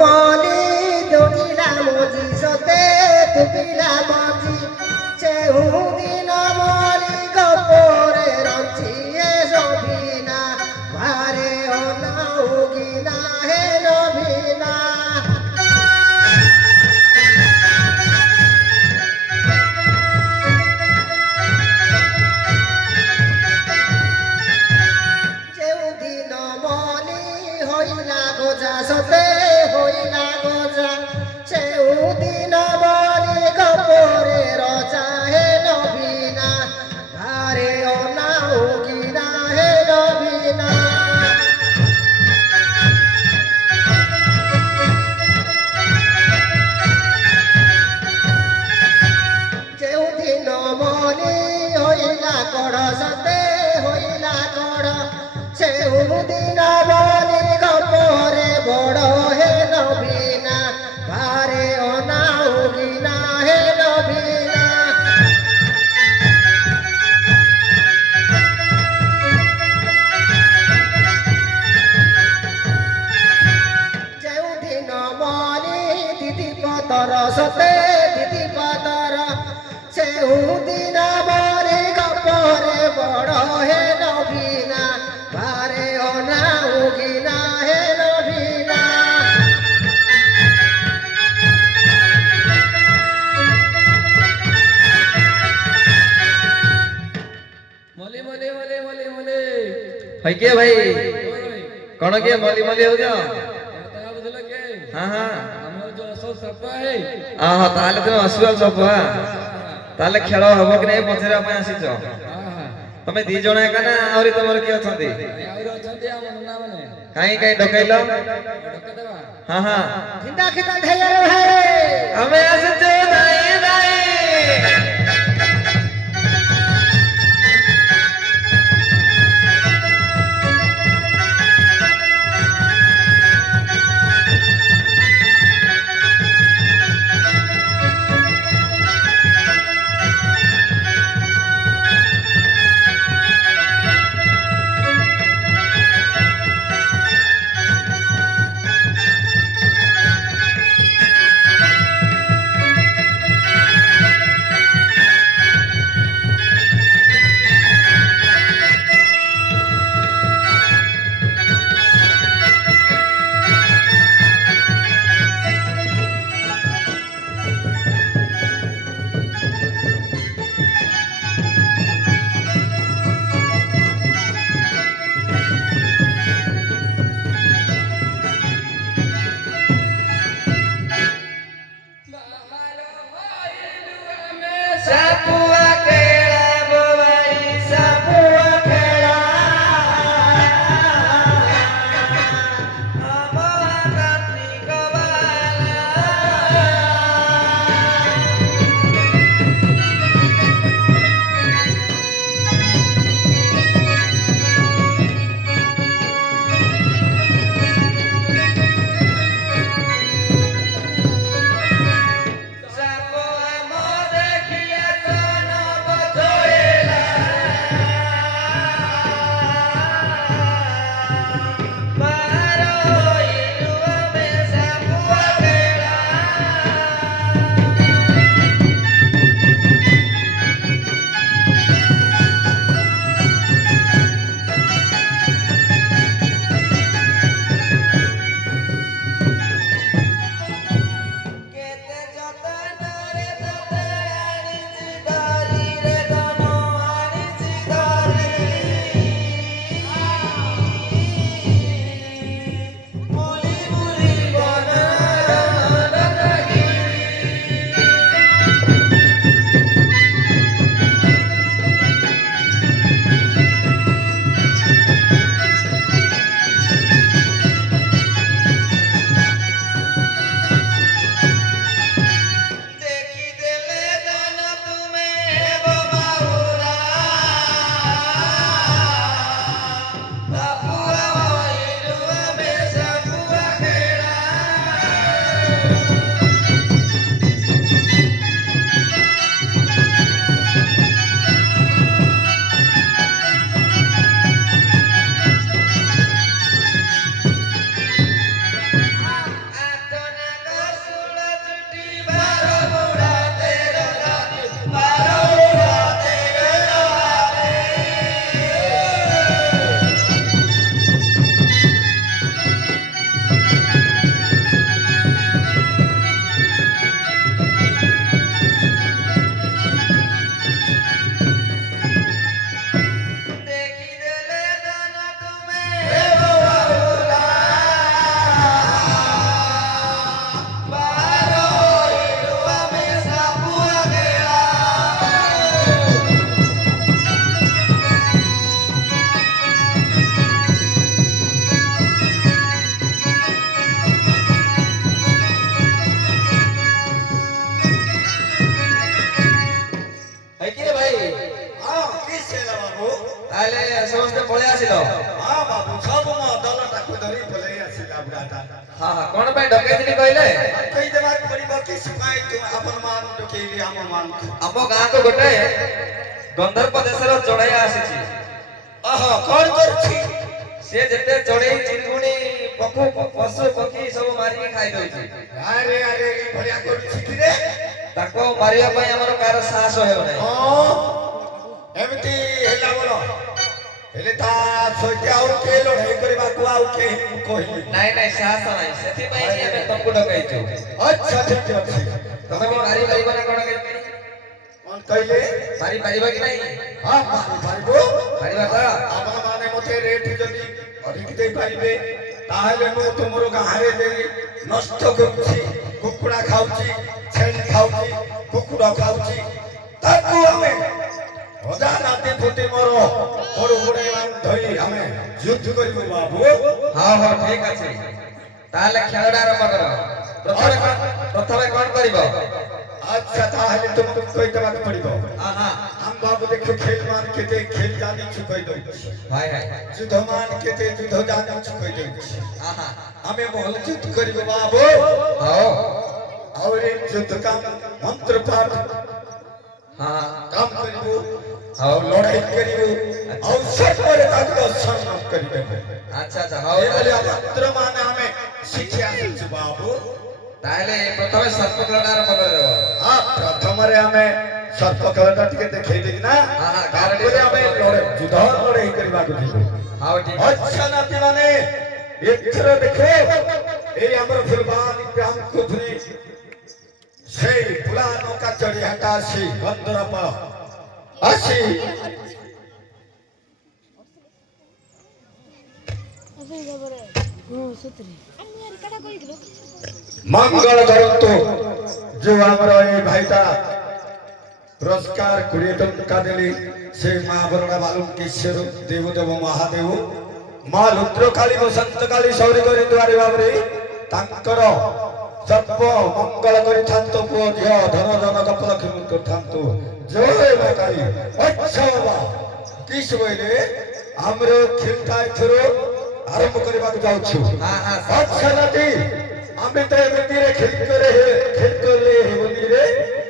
মলি দৌড়িলা মজি সতে তুপিলা মজি চেউদিন মলি গপরে রঞ্চিয়ে সবিনা ভারে অনাউগিনা হে নভিনা চেউদিন মলি হইলা গোজা সতে হইলা গোজা চেউদিন মলি গপরে রজা হে নভিনা ভারে অনাউগিনা হে নভিনা চেউদিন মলি হইলা কড় সতে হইলা কড় চেউদিন মলি গপরে বড় হে নভিনা ভারে অনাউগিনা হে নভিনা চেউদিন মলি দিদি পতর সতে দিদি পতর চেউদিন মলি গপরে বড় হে নভিনা ভারে অনাউগিনা হে নভিনা মলি মলি মলি মলি মলি ভাই কে ভাই কোন কে মলি মলি হউছ তাহা বুঝলে কে হ্যাঁ হ্যাঁ আমার যে অসল সাপা হে তাহলে তুমি অସୁয়াল সব তাহলে খেল হব কি নাই পଚାରିବା ପାଇଁ ଆସିଛ ତମେ ଦି ଜଣ ଏକା ନା ଆହୁରି ତମର କିଏ ଅଛନ୍ତି ଆହୁରି ଅଛନ୍ତି ଆମ ନନା ମାନେ କାହିଁ କାହିଁ ଡକେଇଲ ଡକେଇଦେବା ହଁ ହଁ ଖିନ୍ଦା ଖିନ୍ଦା ଢେଇରେ ଭାଇ ଆମେ ଆସିଛୁ ନାଇଁ ନାଇଁ ଆସିଲ? ହଁ ବାବୁ ସବୁ ମୋ ଦଳଟାକୁ ଧରି ପଳେଇ ଆସିଲା ବୁଢ଼ାଟା। ହଁ ହଁ କଣ ପାଇଁ ଡକେଇଥିଲି କହିଲେ? କହିଦେବାକୁ ପଡ଼ିବ କି ପାଇଁ ତୁମେ ଆପଣ ମାନ ଡକେଇଲି ଆମ ମାନଙ୍କୁ। ଆମ ଗାଁକୁ ଗୋଟେ ଗନ୍ଧର୍ବ ଦେଶର ଚଢେଇ ଆସିଛି। ଓହୋ କଣ କରୁଛି? ସେ ଯେତେ ଚଢେଇ ଚିଙ୍ଗୁଡି ପଶୁ ପକ୍ଷୀ ସବୁ ମାରିକି ଖାଇ ଦଉଛି। ଆରେ ଆରେ ଏଇ ଭଳିଆ କରୁଛି କିରେ? ତାକୁ ମାରିବା ପାଇଁ ଆମର କାହାର ସାହସ ହେଉନାହିଁ। ହଁ ଏମିତି ହେଲା ବୋଲ ହେଲେ ତା ସହିତ ଆଉ କିଏ ଲଢ଼େଇ କରିବାକୁ ଆଉ କେହି ମୁଁ କହିଲି। ନାଇଁ ନାଇଁ ସାହସ ନାହିଁ, ସେଥିପାଇଁ ହିଁ ଆମେ ତମକୁ ଡକେଇଛୁ। ଆଚ୍ଛା ଠିକ ଅଛି। ତମେ ବି ମାରି ପାରିବ ନା କଣ କେମିତି? କଣ କହିଲେ? ମାରି ପାରିବ କି ନାହିଁ? ହଁ ମାରିପାରିବୁ। ପାରିବା ତ? ଆପଣ ମାନେ ମତେ ରେଟ୍ ଯଦି ଅଧିକ ଦେଇପାରିବେ ତାହେଲେ ମୁଁ ତୁମର ଗାଁରେ ଦେଇ ନଷ୍ଟ କରୁଛି, କୁକୁଡ଼ା ଖାଉଛି, ଛେଳି ଖାଉଛି, କୁକୁଡ଼ା ଖାଉଛି, ତାକୁ ଆମେ ଅଜା ନାତି ଫୁଟି ମୋର ବଡ ବଡ ଧରି ଆମେ ଯୁଦ୍ଧ କରିବୁ ବାବୁ। ହଁ ହଁ ଠିକ ଅଛି, ତାହେଲେ ଖେଳଟା ଆରମ୍ଭ କର। ପ୍ରଥମେ କଣ କରିବ? আচ্ছা তাহলে তোমাকে কইদেବାକୁ পড়িব। আহা আম বাবু দেখো খেল মান কেতে খেল জানিছু কই দউছি। ভাই ভাই যুদ্ধ মান কেতে যুদ্ধ জানিছু কই দউছি। আহা আমি বল যুদ্ধ করিব বাবু। হও और युद्ध का मंत्र पाठ हाँ काम करिबो हओ और लड़ाई करिबो और सब पर तक दर्शन करिबो। अच्छा अच्छा हओ ये वाले मंत्र माने हमें शिक्षा दिछु बाबू। তাহলে প্রথমে সর্প খেলাটা আরম্ভ করে দেব। हां प्रथमरे हमें सर्प खेलटा टिके देखै देबी ना। हां हां तारपरे हमें लड़े युद्ध लड़ाई करबाको दिबो। हां ठीक अच्छा नाती माने एथरो देखो ए हमर फुलबान ग्राम कुधनी সেই পুরা নৌকা চড়ি হাঁটা আসি বন্দরপ আসি মঙ্গল করন্তু যে আমার এই ভাইটা পুরস্কার 20 টঙ্কা দেলি সেই মা বরণা বালুকেশ্বর দেবদেব মহাদেব মা রুদ্রকালী বসন্ত কালী সৌরি করে দুয়ারে বাবরে তাঙ্কর সর্ব মঙ্গল করিথান্তু পুଅ ଝିଅ ଧନ ଜନ କପଲକ୍ଷ୍ମୀ କରିଥାନ୍ତୁ ଜୟ ମା କାଳୀ। ଆଚ୍ଛା ବାବା କିସ ବୋଇଲେ ଆମର ଖେଳଟା ଏଥର ଆରମ୍ଭ କରିବାକୁ ଯାଉଛୁ। हां हां ଆଚ୍ଛା ନାତି ଆମେ ତ ଏମିତିରେ ଖେଳ କଲେ ହେବନିରେ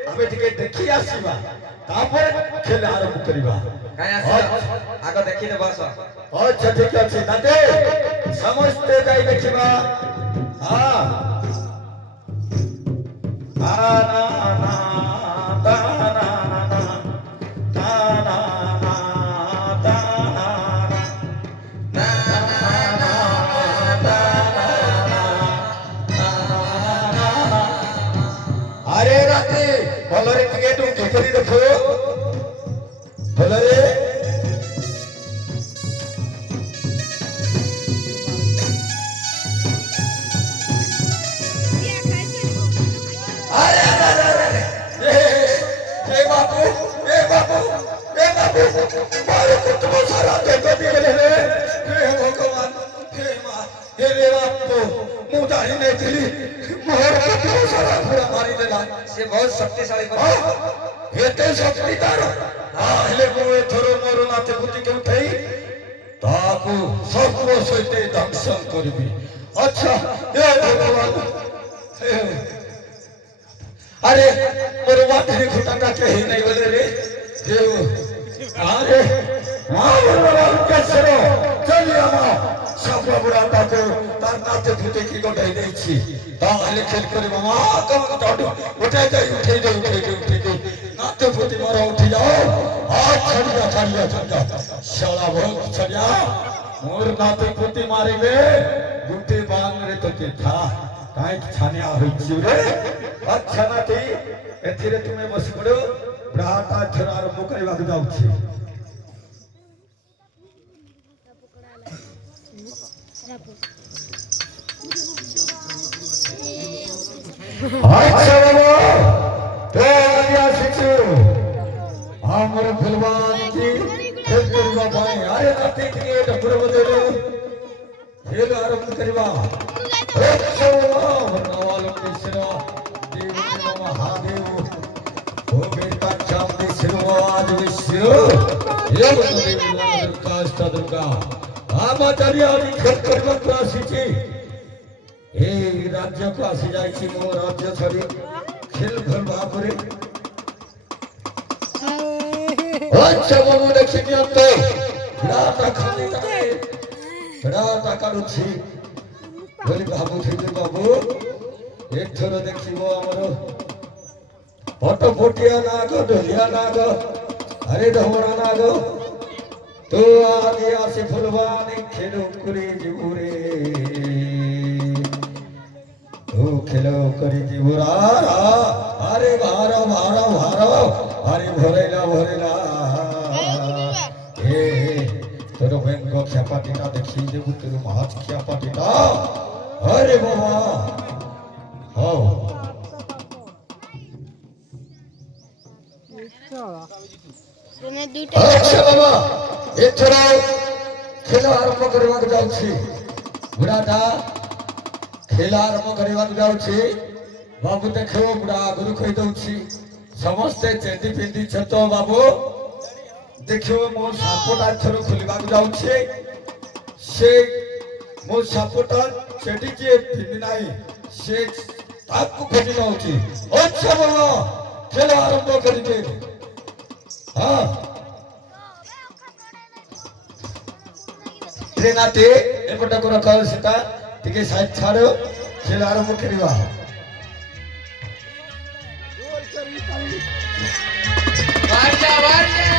ଆମେ ଟିକେ ଦେଖି ଆସିବା ତାପରେ ଖେଳ ଆରମ୍ଭ କରିବା। କାଇଁ ଆସିଲ? ଆଗ ଦେଖି ଦେ ବସ। ଆଚ୍ଛା ଠିକ ଅଛି ନାତି ସମସ୍ତେ ଯାଇ ଦେଖିବା। ହଁ अरे राते भलरे टिके टुकी करी देखो भलरे मारे कुटुंब सारा देखो दिखले रे हे भगवान हे मां हे रे बापू मु जानी नहीं थी मोर कुटुंब सारा पूरा मारी देला। ସେ ବହୁତ ଶକ୍ତିଶାଳୀ ପରା। एते शक्ति तार हेले को थरो मोर नाते बुद्धि के उठई ताकू सब सहित दंशन करबी। अच्छा हे भगवान हे अरे मोर बाटे खुटाटा के ही नहीं बोले रे हे अरे मां भगवान केसरो चलिया मां सब बुढ़ा ताको तार नाते बुद्धि की गोटाई देछि ताले खेल करे मां कम टाडू उठे दे नाते बुद्धि मारा उठी जाओ आज छड़िया शाला बहुत छड़िया मोर नाते बुद्धि मारिबे गुटे बांग रे तो के था काई छानिया होइछि रे। अच्छा नाती एथिरे तुमे बस पड़ो बुढ़ाटा थरा आरंभ करबा के जाउछि। अच्छा बाबा तो आलिया शिक्षु हमर फुलवान की खेल करबा भाई अरे नाती के डबर बदलो खेल आरंभ करबा। अच्छा नवालो कृष्ण देव महादेव ओ बेटा चांदी सिरवाज विश्व ये बदले दुर्गा ଆମଚାରୀ ଆଜି ଖେଳ କରିବାକୁ ଆସିଛି এই রাজ্যକୁ ଆସି ଯାଇଛି ମୋ ରାଜ୍ୟ ଛାଡ଼ି ଖେଳ ଭଲ ଭାବରେ ଆଚ୍ଛା ବାବୁ ଦେଖି ନିଅନ୍ତୁ ରାତା କାଢୁଛି ବୋଲି ଭାବୁଥିଲି ବାବୁ ଏଥର ଦେଖିବ ଆମର ପଟପଟିଆ ନାଗ ଢୋଲିଆ ନାଗ ଆରେ ଢମଣା ନାଗ ତୁ ଆଜି ଆସି ଫୁଲବାଣୀ ଖେଳ କରି ଯିବୁ ରେ ତୁ ଖେଳ କରି ଯିବୁ ଆରେ ଭାର ଭାର ଭାର ଆରେ ଭରେଲା ଏ তোর ব্যঙ্গ খ্যাপাটিটা দেখিয়ে দেবো তোর মাছ খ্যাপাটিটা আরে বাবা হও আচ্ছা বাবা এথর খেলা আরম্ভ କରିବାକୁ যাଉଛି ବୁଢ଼ାଟା ଖେଳ ଆରମ୍ଭ କରିବାକୁ ଯାଉଛି ବାବୁ ଦେଖିବ ବୁଢ଼ା ଆଗରୁ କହିଦଉଛି ସମସ୍ତେ ଚେଣ୍ଡି ପିନ୍ଧିଛ ତ ବାବୁ ଦେଖିବ ମୋ ସାପଟା ଏଥର ଖୋଲିବାକୁ ଯାଉଛି ସେ ମୋ ସାପଟା ସେଠି ଯିଏ ପିନ୍ଧି ନାହିଁ ସେ ତାକୁ ଖୋଜି ଯାଉଛି ଆଚ୍ଛା ବାବା ଖେଳ ଆରମ୍ଭ କରିବେ ହଁ ଟ୍ରେନାଟେ ଏପଟକୁ ରଖ ସେଟା ଟିକେ ସାଇଡ୍ ଛାଡ଼ ଖେଳ ଆରମ୍ଭ କରିବା वाजा वाजा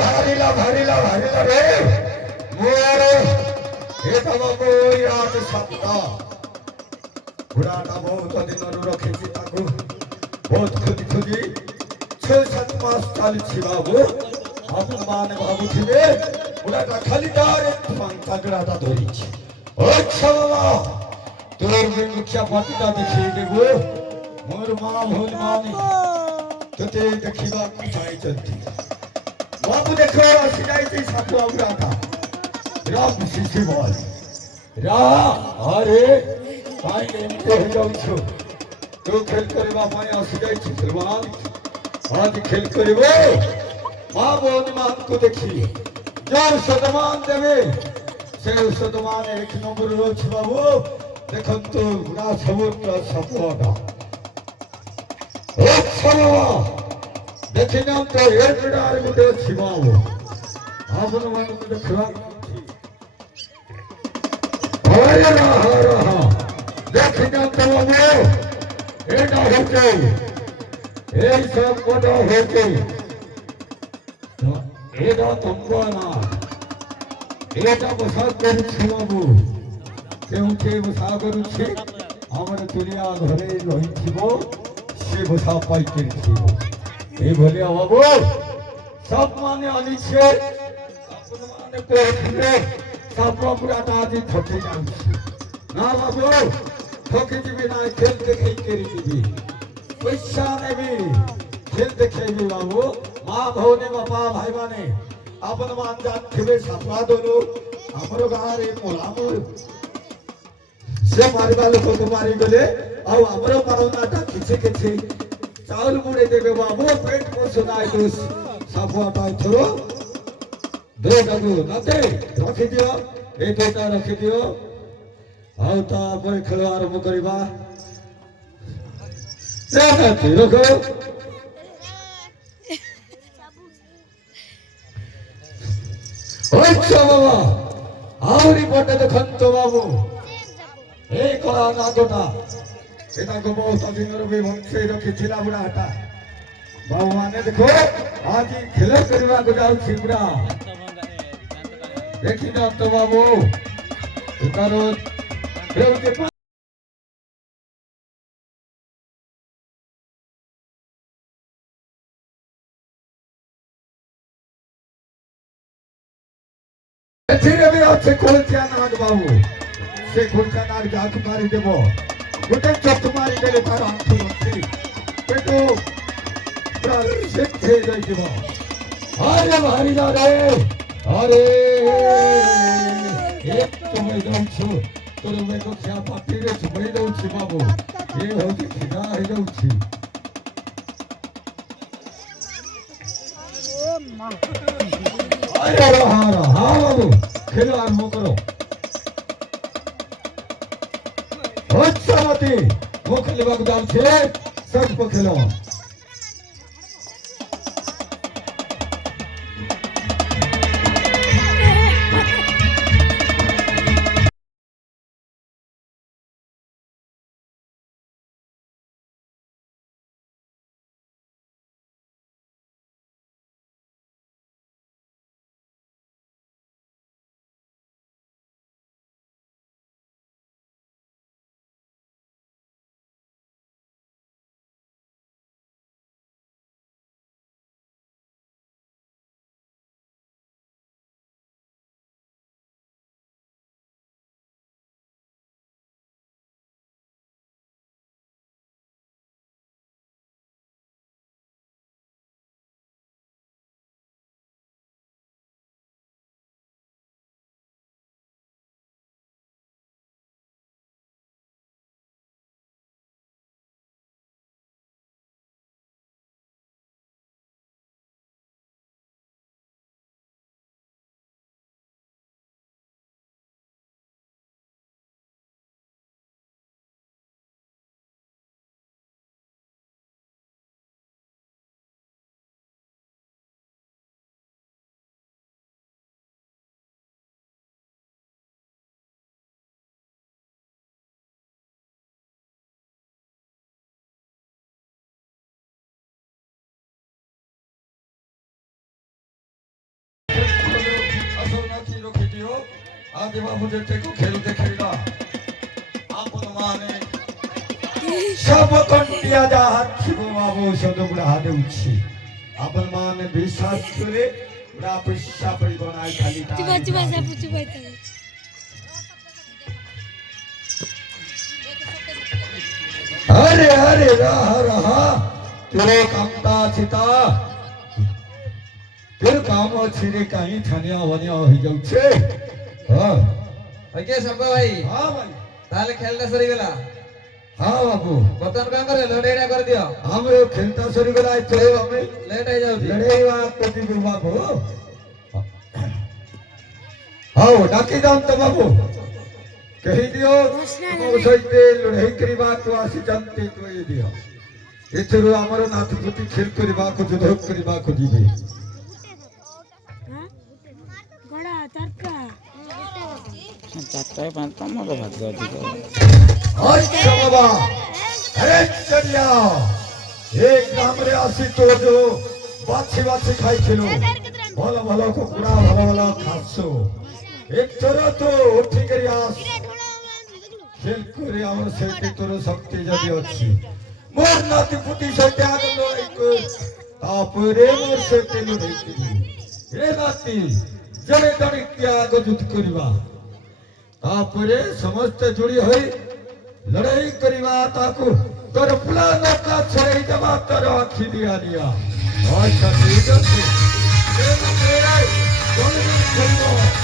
ଭାରିଲା ଭାରିଲା ଭାରିଲା ରେ ମୋର ଏ ତମ ରାତ ଶବ୍ଦ ବୁଢ଼ାଟା ବହୁତ ଦିନରୁ ରଖିଛି ତାକୁ ବହୁତ ଖୋଜି ଖୋଜି 6-7 ମାସ ଚାଲିଛି ବାବୁ ଆପଣମାନେ ଭାବୁଥିବେ ବୁଢ଼ାଟା ଖାଲି ତାଗଡ଼ାଟା ଧରିଛି ଆଚ୍ଛା ବାବା ତୋର ବି ମୁଖିଆ ପାଟିଟା ଦେଖେଇ ଦେବୁ ମୋର ମା ଭଉଣୀ ମାନେ ତୋତେ ଦେଖିବାକୁ ଚାହିଁଛନ୍ତି बाबू देखो सिलाई सापुआ बुढ़ाटा राम शिशि बोल रा अरे काई एमते हो जाऊ छो तो खेल करबा पाए आसिलाई छी फिलवाल आज खेल करबो मां बोन मान को देखी जो सदमान देवे से सदमान एक नंबर रो छ बाबू देखन तो बुढ़ा सबुटा सापुआटा एक सवा देखिना तो एडडार गुटे छिबाओ आपन मन गुटे खरा हरे रहा देखिना तो वो एडा होके ए सब बड़ा होके एडा तुमना एडा बसा कर छिबाबू केउते बसा करू छी हमर दुनिया घरे रही छिबो से बसा पाई के छिबो এই বলে বাবু সব মানে আনিছে আপন মানে কোথায় সব পুরাটা আজ ধরতে যাচ্ছে না বাবু ঠকে দিবি না খেল দেখেই কেড়ে দিবি পয়সা নেবি খেল দেখেবি বাবু মা ভଉଣୀ ବାପା ଭାଇମାନେ ଆପଣମାନେ ଜାଣିଥିବେ ସାପାଦରୁ ଆମର ଗାଁରେ ମୋଲାମୁର ସେ ମାରିବା ଲୋକକୁ ମାରିଗଲେ ଆଉ ଆମର ପାଉନାଟା କିଛି କିଛି ଚାଉଳ ବୁଡ଼େଇ ଦେବେ ବାବୁ ପେଟ ପୋଷୁ ନାହିଁ ଦୋଷ ସାପୁଆଟା ଏଥର ଦୁଇଟାକୁ ନାତେ ରଖିଦିଅ ଏଇ ଦୁଇଟା ରଖିଦିଅ ଆଉ ତାପରେ ଖେଳ ଆରମ୍ଭ କରିବା ରଖ ବାବା ଆହୁରି ପଟେ ଦେଖନ୍ତୁ ବାବୁ এই কলা নাগটা এটাকে বহুত দিনের भी বংশে রখিছিলা বুড়া হাটা বাবু মানে দেখো আজ খেল କରିବାକୁ যাଉଛି বুড়ା ଦେଖିନ ତ ବାବୁ ତାର ଏଥିରେ ବି ଅଛି କୋଳଚିଆ ନାଗ ବାବୁ ସେ କୋଳଚିଆ ନାଗ ଯାହାକୁ ମାରିଦେବ ଗୋଟେ ଚକ ମାରିଦେଲେ ତାର ଆଣ୍ଠୁ ଅଛି ପେଟ ପୁରା ସେକ୍ ହେଇଯାଇଥିବ ଆରେ ବାହାରିଲା ରେ ଆରେ ଏକ ଚୁମେଇ ଦଉଛୁ ତୋର ବେକ ଖିଆ ପାଟିରେ ଚୁମେଇ ଦଉଛି ବାବୁ ଏ ହଉଛି ଖିଡ଼ା ହେଇଯାଉଛି ଆରେ ହଁ ବାବୁ ଖେଳ ଆରମ୍ଭ କର ମତି ମୁଁ ଖେଳିବାକୁ ଯାଉଛି ସର୍ପ ଖେଳ आगे बाबू जेतेको खेलते खेला आपन माने सब कंटिया जा हाथिबो बाबू सदो बुढ़ा हादे उछि आपन माने विश्वास करे बुढ़ा पैसा पड़ी बनाई खाली चुपा चुपा सब चुपा अरे अरे रहा तेरे कामता चिता फिर काम छिरे कहीं छनिया वनिया हो जाउछे हां ओके संपा भाई हां भाई ताले खेलना सरी गेला हां बाबू बतन काम करे लड़ेड़ा कर दियो हमरे खेलता सरी गेला इथे हमें लेट हो जाउती लड़ेवा कोती बाबू हां डाकी दान तो बाबू कहि दियो मो सहिते लड़ाई करबा तो आसी जानते कहि दियो एथरो हमर नाथपुती खेल करबा को युद्ध करबा को दिबे गड़ा तरका चारटा पांचटा मोर भाग्य अधिक अच्छा बाबा अरे चलिया एक ग्राम रे आसी तो जो बाछी बाछी खाई छिलो भलो भलो कुकुड़ा भलो भलो खासो एक तोरो तो उठी करी आस खेल करे हमर सेते तोरो शक्ति जदी अछि मोर नाती पुती सते आगलो एक तापरे मोर सेते नो देखि ए नाती जने तणी त्याग जुत करबा ତାପରେ ସମସ୍ତେ ଯୋଡ଼ି ହୋଇ ଲଢ଼େଇ କରିବା ତାକୁ ତୋର ପୁଲା ନକା ଛଡ଼େଇ ଦେବା ତୋର ଆଖି ଦିଆ ନିଆ ଆଚ୍ଛା ଠିକ ଅଛି ଖେଳିବ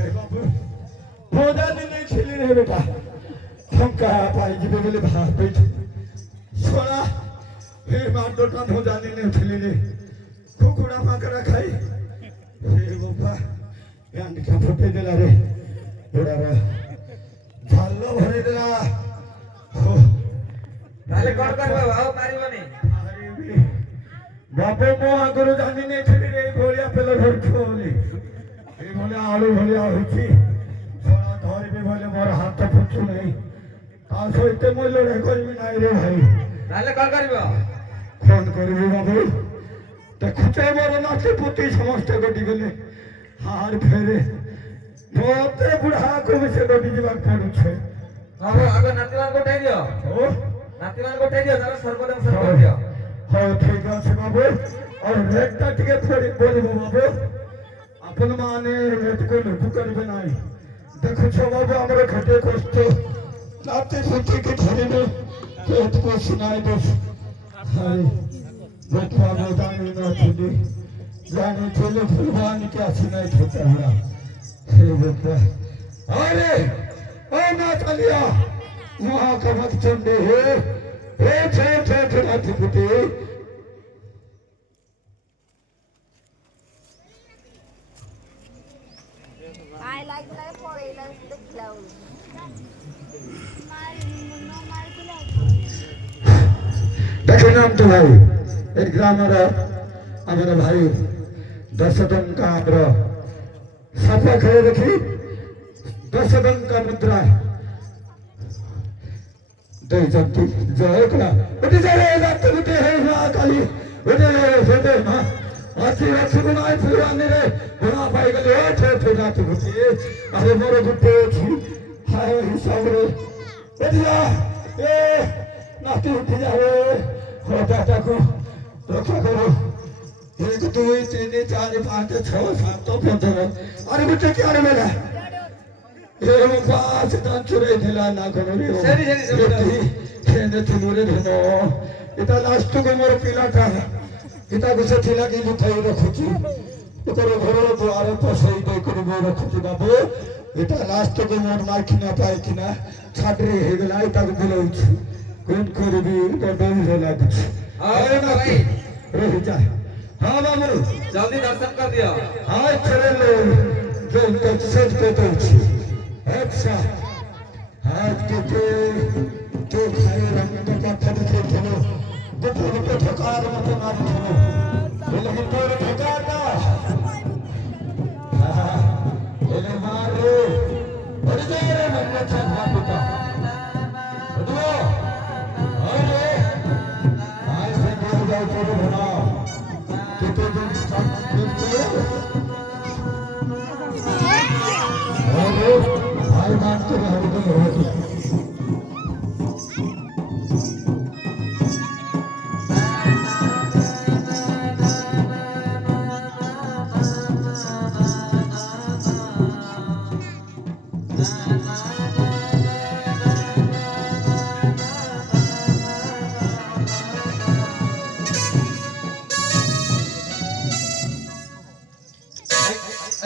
हे बाबू भोजा दिने खेली रे बेटा ठंका पाई जिबे बोले भात छोड़ा हे माटोटा भोजा दिने खेली रे कुकुड़ा माकड़ा खाई हे बाबा यांड का फुटे देला रे बड़ा रे झालो भरे देला हो তাহলে কোন করবে ভাও পারিবনি বাপে মো আগরে জানি নে ছিলি রে ভলিয়া পেলে ধরছলি এই বলে আলু ভলিয়া হইছি সোনা ধরবে বলে মোর হাত ফুটু নাই তা সইতে মই লড়াই করবি নাই রে ভাই তাহলে কোন করব ফোন করবি বাবু দেখুতে বড় নাচে পুতি সমস্ত গটি গলে হার ফেরে মতে বুড়া কবে সে গটি যাবার পড়ুছে বাবু আগে নাতিমান কোটাই দিও ও নাতিমান কোটাই দিও তাহলে সর্বদংশন করে দিও হ্যাঁ ঠিক আছে বাবু আর রেটটা টিকে ফেরি বলবো বাবু আপন মানে রেট কো লুকু করবে নাই দেখুছ বাবু আমরা খেটে কষ্ট নাতি ফুটি কে ধরিবে পেট কো শুনাই দোস হাই বেটা মোদানি না ছিলি জানি ছেলে ফুলবান কে আসি নাই খেতে হারা হে বেটা আরে ও না চালিয়া মহাকবত চন্ডে হে হে নাতি ফুটি I like for I like the cloud. দেখে নাম তো ভাই এই গ্রামের আমার ভাই 10 টঙ্কা আমরা সাফা খেয়ে দেখি 10 টঙ্কা মুদ্রা দেই জন্তি জয় কলা ওটি যারে রাত উঠে হে মা কালী ওটি ফেটে মা আছি রসগুনাই ফুলানি রে গোনা পাই গেলে ওঠে রাত উঠে আরে মোর গুটে ছি হায় হিসাব রে এদিয়া এ নাতি উঠে যাবে হঠাৎ রক্ষা করো 1 2 3 4 5 6 7 15 আরে গুটে কি আরে মেলা এ পাঁচ দান চুরে দিলা না কোনো রে সরি সরি খেনে তুমরে ধনো এটা লাস্ট কো মোর পিলাটা এটা গুছে থিলা কি মুঠাই রাখুছি তোর ঘরের দুয়ারে পছই দেই করি বই রাখুছি বাবু এটা লাস্ট কো মোর মার কিনা পাই কিনা ছাড়রে হে গলা এটা বলউছি কোন করবি বড় হলা দিছি আরে না ভাই রহি যা हां बाबू জলদি দর্শন কর দিও हाय चले लो जो तत्सत को तो अच्छा हाथ के जो खाए रंग का पत्थर के धनो गुप्त को ठकार मत मार धनो बोले कि तोरे ठकार ना बोले मारो अरे तेरे मन में छापा पुता दो अरे आज से बोल जाओ छोड़ो बना तो जो सब अरे भाई मान तो हर दिन होती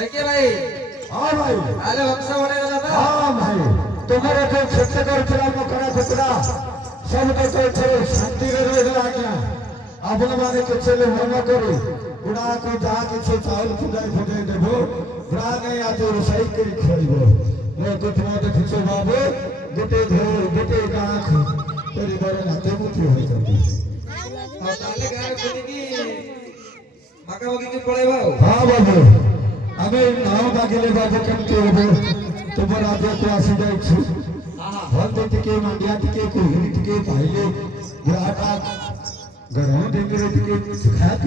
একে ভাই हाँ भाई আলে বংশ বড় গেল তো हाँ भाई तुम्हारे जो शिक्षा कर चला मकरा खुतरा सब तो चले शांति रे रह गया अपन माने के चले होना करो गुड़ा को जा के से चावल खुदाई खुदाई देबो गुड़ा नहीं आज रसोई करी खइबो मैं कुछ मत खिचो बाबू गुटे धोर गुटे आंख तेरी बड़े हाथे मुठी हो जाती তাহলে গায়ে কোনি কি মাকামকি কি পড়াইবা हाँ बाबू আমি নাও বাগিলে বাবু কেমতে হবো তোমার আগে তো আসি যাইছি হলদে থেকে মান্ডিয়া থেকে কোহিনী থেকে পাইলে ঘাটা গরম দিনে থেকে খাতে